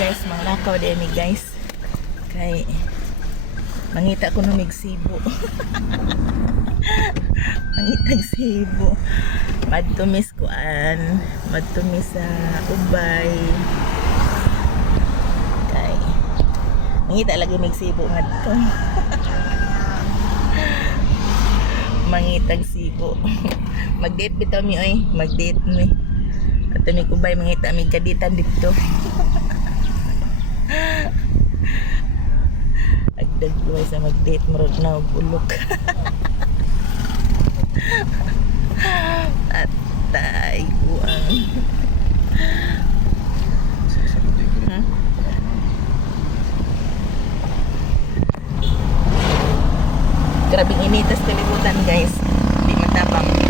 Guys, mga lakaw din ni guys. Kay mangita ko ng Cebu. Mangitag Cebu. Madtumis kuan, madtumis sa Ubay. Kay mangita lagi mig Cebu ngadto. Mangitag Cebu. Mag-date bitaw mi oy, mag-date mi. At mi Ubay mangita mi kaditan dito. Agdagway sa mag-date marod na og ulok. Atay buang. Grabing initas kalibutan guys. Di matapang.